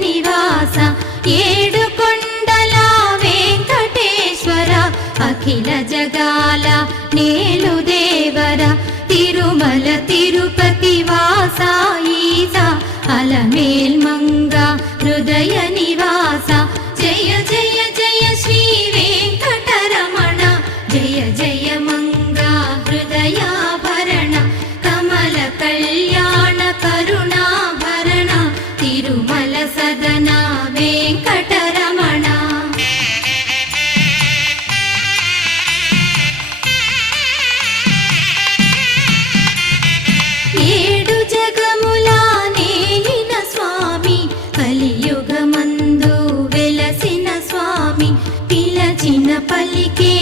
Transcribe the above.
నివాస ఏడు కొండల వెంకటేశ్వర అఖిల జగాల నేలు దేవర తిరుమల తిరుపతి వాస ఈస అలమేల్ మంగ హృదయ నివాస జయ జయ జయ శ్రీ వెంకటరమణ జయ జయ మంగ హృదయాభరణ కమల కళ్యాణ కరుణాభరణ తిరుమల సదన వెంకటరమణ. ఏడు జగముల నేలిన స్వామి కలియుగమందు వెలసిన స్వామి పిలచిన పలికే